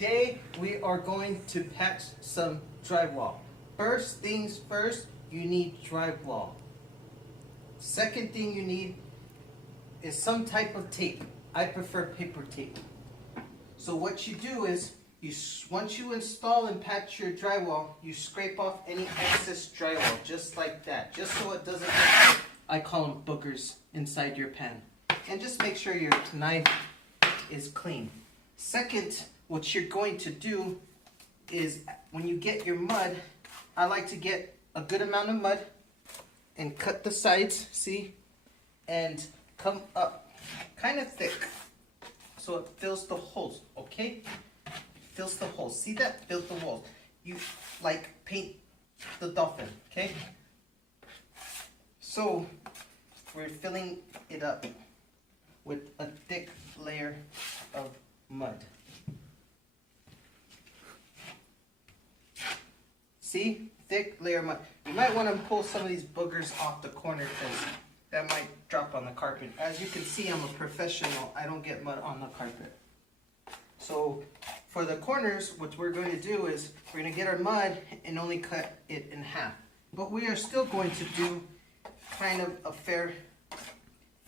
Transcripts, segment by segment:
Today we are going to patch some drywall. First things first, you need drywall. Second thing you need is some type of tape. I prefer paper tape. So what you do is, once you install and patch your drywall, you scrape off any excess drywall, just like that, just so it doesn't get, I call them boogers, inside your pan. And just make sure your knife is clean. Second, what you're going to do is, when you get your mud, I like to get a good amount of mud and cut the sides, see, and come up kind of thick so it fills the holes, okay? Fills the holes. See that? Fills the walls. You like paint the dolphin, okay? So we're filling it up with a thick layer of mud. See? Thick layer of mud. You might want to pull some of these boogers off the corner because that might drop on the carpet. As you can see, I'm a professional. I don't get mud on the carpet. So for the corners, what we're going to do is we're going to get our mud and only cut it in half. But we are still going to do kind of a fair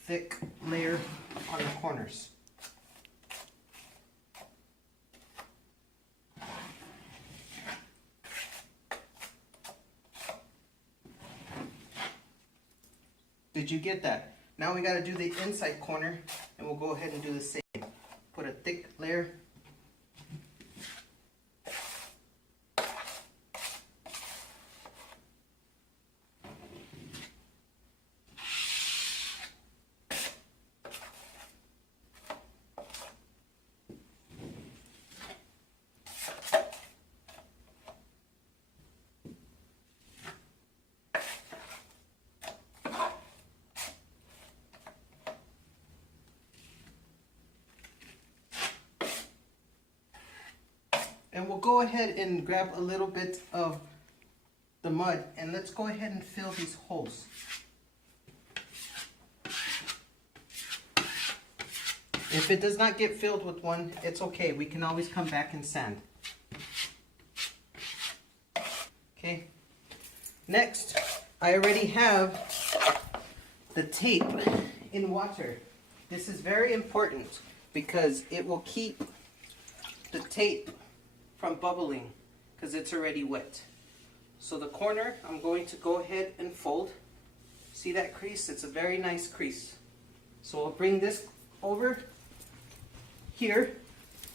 thick layer on the corners. Did you get that? Now we got to do the inside corner, and we'll go ahead and do the same. Put a thick layer. And we'll go ahead and grab a little bit of the mud, and let's go ahead and fill these holes. If it does not get filled with one, it's okay. We can always come back and sand. Okay. Next, I already have the tape in water. This is very important because it will keep the tape from bubbling because it's already wet. So the corner, I'm going to go ahead and fold. See that crease? It's a very nice crease. So I'll bring this over here,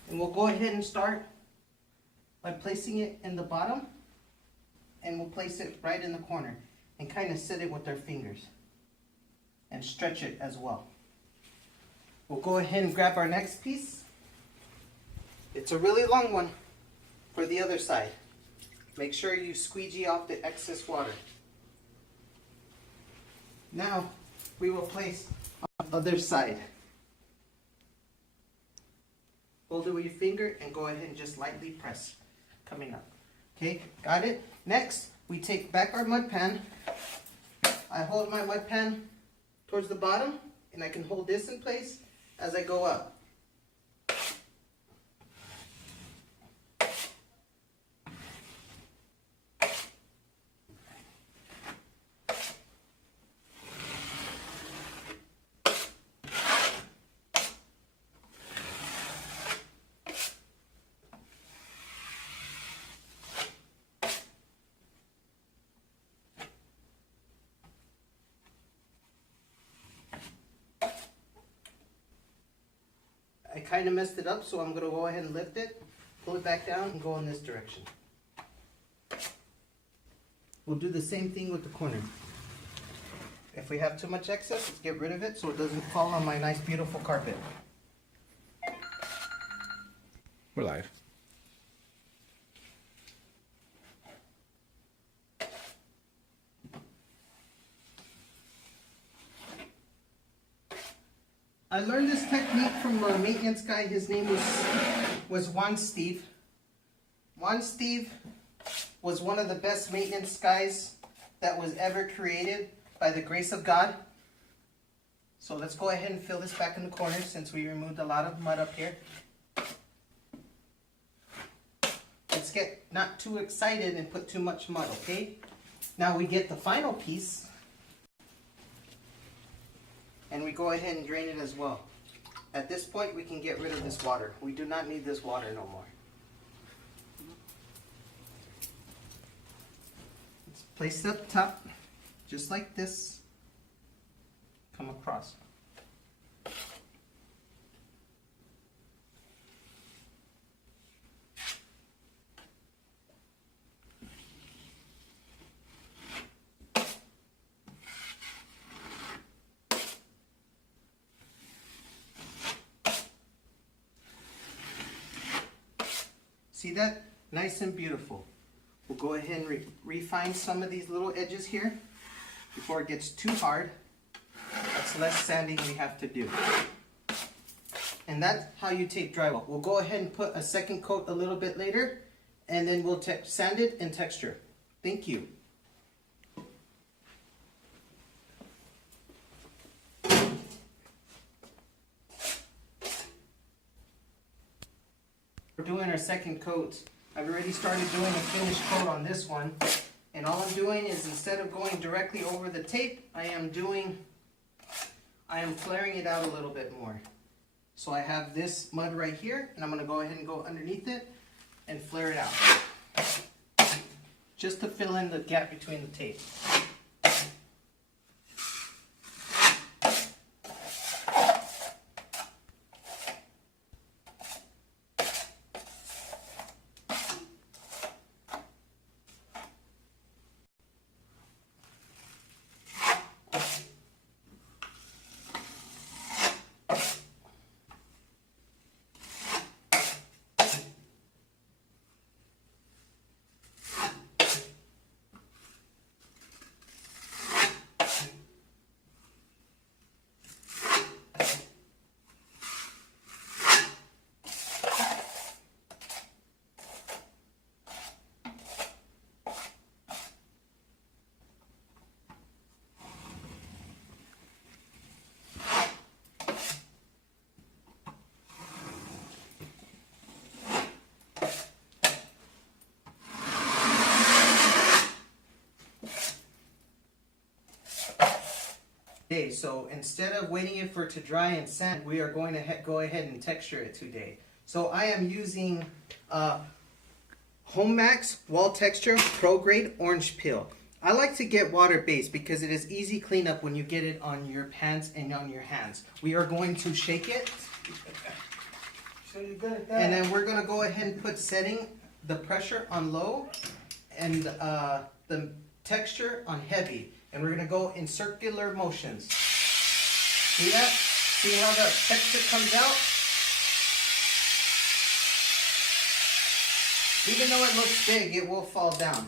and we'll go ahead and start by placing it in the bottom, and we'll place it right in the corner and kind of set it with our fingers and stretch it as well. We'll go ahead and grab our next piece. It's a really long one. For the other side, make sure you squeegee off the excess water. Now we will place on the other side. Hold it with your finger and go ahead and just lightly press. Coming up. Okay, got it? Next, we take back our mud pan. I hold my mud pan towards the bottom, and I can hold this in place as I go up. I kind of messed it up, so I'm going to go ahead and lift it, pull it back down, and go in this direction. We'll do the same thing with the corner. If we have too much excess, let's get rid of it so it doesn't fall on my nice, beautiful carpet. We're live. I learned this technique from a maintenance guy. His name was Juan Steve. Juan Steve was one of the best maintenance guys that was ever created by the grace of God. So let's go ahead and fill this back in the corner since we removed a lot of mud up here. let's get not too excited and put too much mud, okay? Now we get the final piece, and we go ahead and drain it as well. At this point, we can get rid of this water. We do not need this water no more. Let's place it up top, just like this. Come across. See that? Nice and beautiful. We'll go ahead and refine some of these little edges here before it gets too hard. That's less sanding we have to do. And that's how you tape drywall. We'll go ahead and put a second coat a little bit later, and then we'll sand it and texture. Thank you. We're doing our second coat. I've already started doing a finished coat on this one. And all I'm doing is, instead of going directly over the tape, I am flaring it out a little bit more. So I have this mud right here, and I'm going to go ahead and go underneath it and flare it out. Just to fill in the gap between the tape. Okay, so instead of waiting it for it to dry and sand, we are going to go ahead and texture it today. So I am using Home Max Wall Texture Pro Grade Orange Peel. I like to get water-based because it is easy cleanup when you get it on your pants and on your hands. We are going to shake it. So you're good at that. And then we're going to go ahead and put setting the pressure on low and the texture on heavy. And we're going to go in circular motions. See that? See how the texture comes out? Even though it looks big, it will fall down.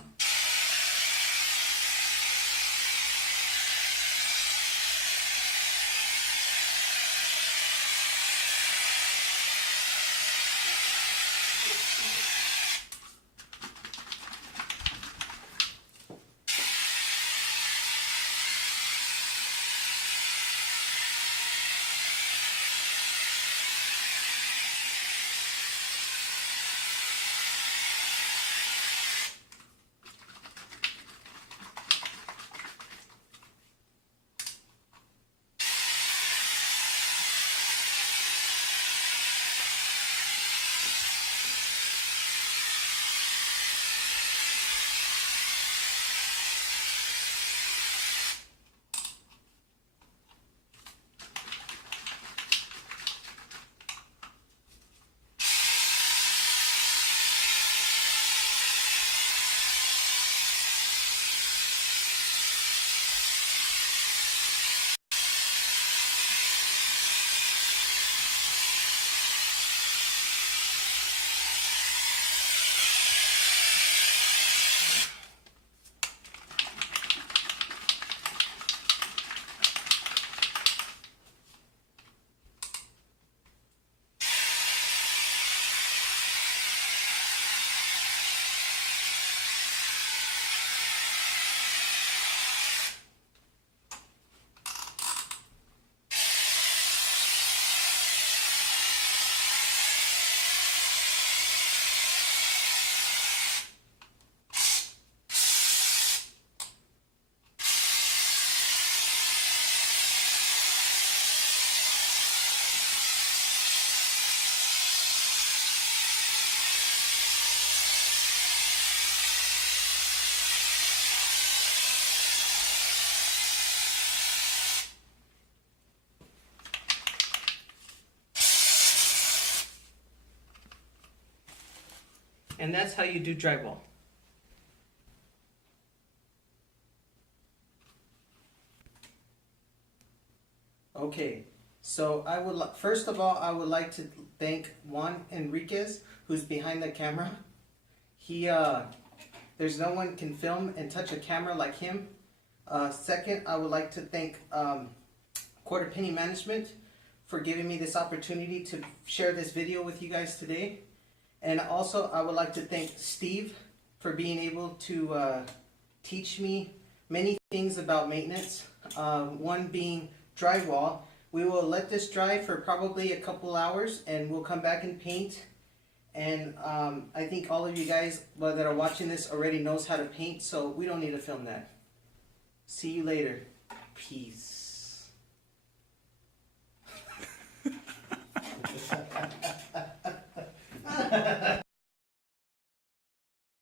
And that's how you do drywall. Okay, so first of all, I would like to thank Juan Enriquez, who's behind the camera. There's no one can film and touch a camera like him. Second, I would like to thank Quarter Penny Management for giving me this opportunity to share this video with you guys today. And also, I would like to thank Steve for being able to teach me many things about maintenance. One being drywall. We will let this dry for probably a couple hours and we'll come back and paint. And I think all of you guys that are watching this already knows how to paint, so we don't need to film that. See you later. Peace.